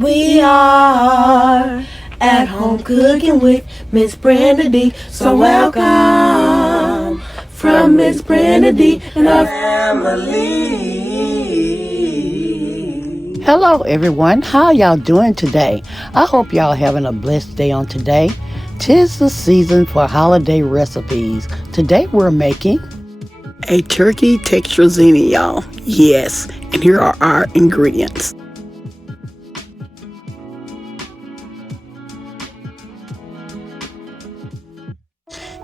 We are at home cooking with Miss Brenda Dee. So welcome from Miss Brenda Dee and our family. Hello everyone, how y'all doing today? I hope y'all having a blessed day on today. 'Tis the season for holiday recipes. Today we're making a turkey Tetrazzini, y'all. Yes, and here are our ingredients.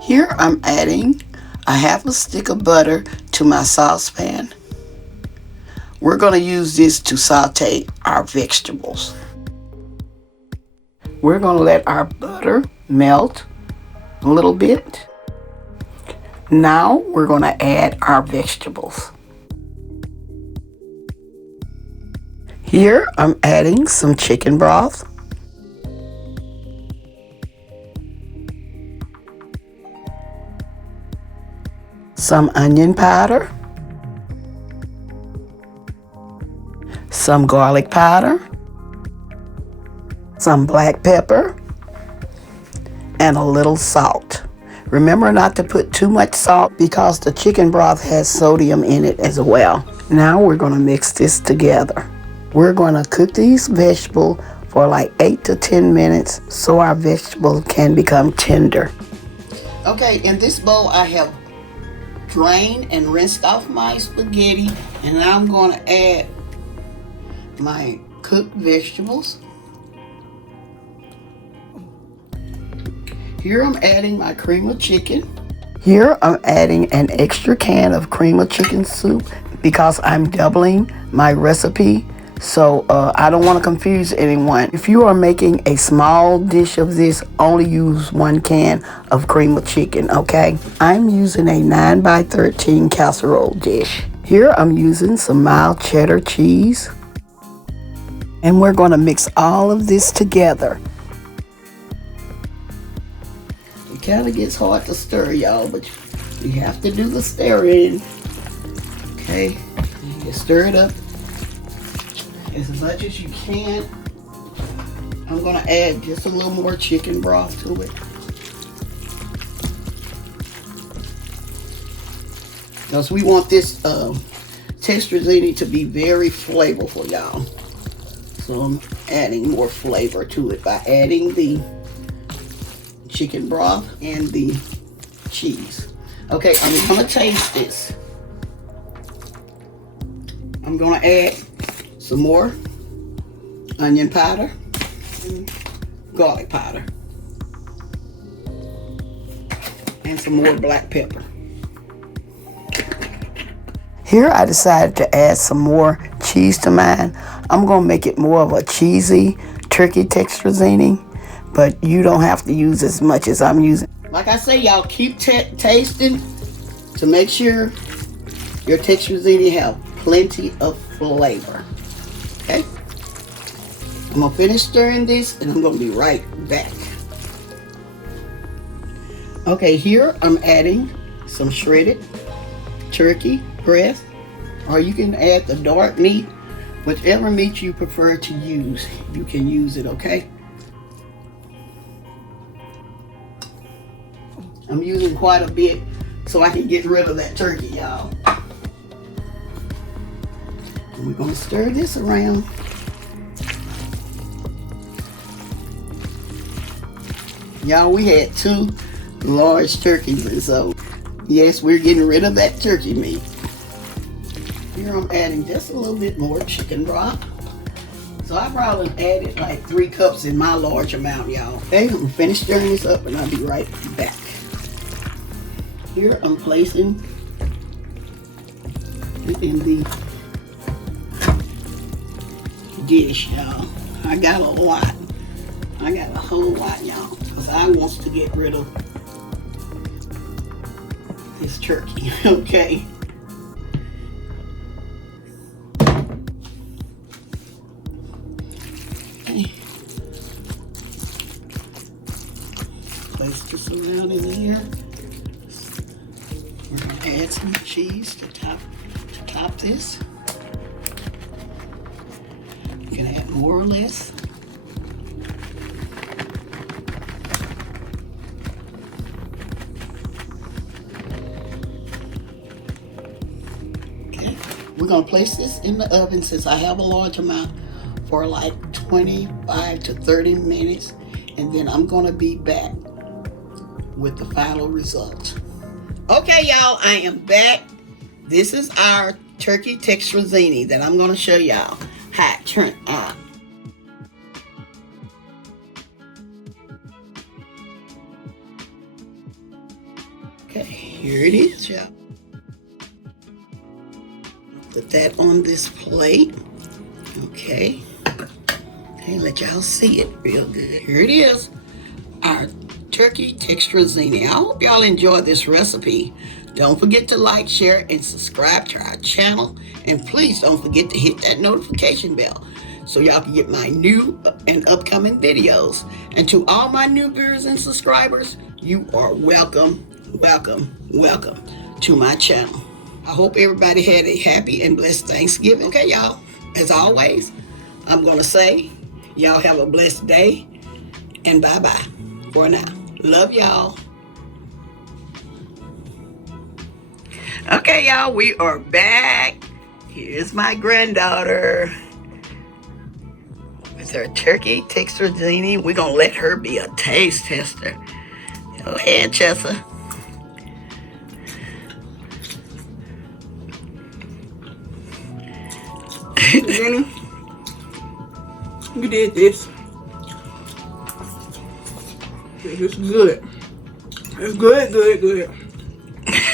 Here I'm adding a half a stick of butter to my saucepan. We're going to use this to saute our vegetables. We're going to let our butter melt a little bit. Now we're going to add our vegetables. Here I'm adding some chicken broth. Some onion powder. Some garlic powder. Some black pepper. And a little salt. Remember not to put too much salt because the chicken broth has sodium in it as well. Now we're going to mix this together. We're going to cook these vegetables for like 8 to 10 minutes so our vegetables can become tender. Okay, in this bowl I have drained and rinsed off my spaghetti, and now I'm going to add my cooked vegetables. Here I'm adding my cream of chicken. Here I'm adding an extra can of cream of chicken soup because I'm doubling my recipe. So I don't want to confuse anyone. If you are making a small dish of this, only use 1 can of cream of chicken, okay? I'm using a 9x13 casserole dish. Here I'm using some mild cheddar cheese. And we're going to mix all of this together. It kind of gets hard to stir, y'all, but you have to do the stirring. Okay, you stir it up as much as you can. I'm going to add just a little more chicken broth to it. Because we want this Tetrazzini to be very flavorful, y'all. So I'm adding more flavor to it by adding the chicken broth and the cheese. Okay, I'm going to taste this. I'm going to add some more onion powder, garlic powder, and some more black pepper. Here I decided to add some more cheese to mine. I'm going to make it more of a cheesy turkey Tetrazzini, but you don't have to use as much as I'm using. Like I say, y'all keep tasting to make sure your Tetrazzini have plenty of flavor. Okay? I'm going to finish stirring this and I'm going to be right back. Okay, here I'm adding some shredded turkey breast, or you can add the dark meat. Whichever meat you prefer to use, you can use it, okay? I'm using quite a bit so I can get rid of that turkey, y'all. And we're gonna stir this around. Y'all, we had 2 large turkeys, and so yes, we're getting rid of that turkey meat. Here I'm adding just a little bit more chicken broth. So I probably added like 3 cups in my large amount, y'all. Okay, I'm finished stirring this up and I'll be right back. Here I'm placing it in the dish, y'all. I got a lot. I got a whole lot, y'all, because I want to get rid of this turkey, okay? Place this around in here. We're gonna add some cheese to top this. You can add more or less. going to place this in the oven since I have a large amount for like 25 to 30 minutes. And then I'm going to be back with the final results. Okay, y'all, I am back. This is our turkey Tetrazzini that I'm going to show y'all how it turned out. Okay, here it is, y'all. Put that on this plate. Okay. Okay, let y'all see it real good. Here it is, our turkey Tetrazzini. I hope y'all enjoy this recipe. Don't forget to like, share, and subscribe to our channel. And please don't forget to hit that notification bell so y'all can get my new and upcoming videos. And to all my new viewers and subscribers, you are welcome, welcome, welcome to my channel. I hope everybody had a happy and blessed Thanksgiving. Okay, y'all, as always, I'm going to say, y'all have a blessed day, and bye-bye for now. Love y'all. Okay, y'all, we are back. Here's my granddaughter with her turkey Tetrazzini. We're going to let her be a taste tester. Go ahead, Chessa. Jenny, you did this. It's good. It's good, good, good.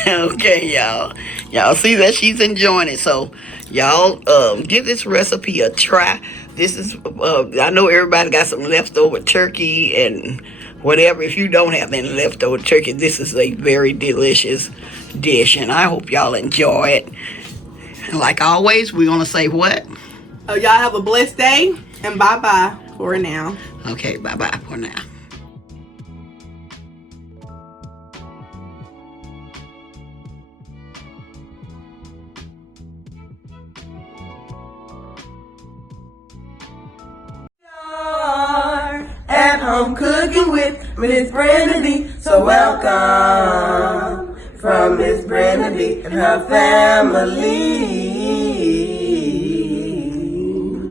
Okay, y'all. Y'all see that she's enjoying it. So, y'all, give this recipe a try. This is, I know everybody got some leftover turkey and whatever. If you don't have any leftover turkey, this is a very delicious dish. And I hope y'all enjoy it. And like always, we're going to say what? Y'all have a blessed day, and bye-bye for now. Okay, bye-bye for now. At home cooking with MsBrendaDee, so welcome from MsBrendaDee and her family.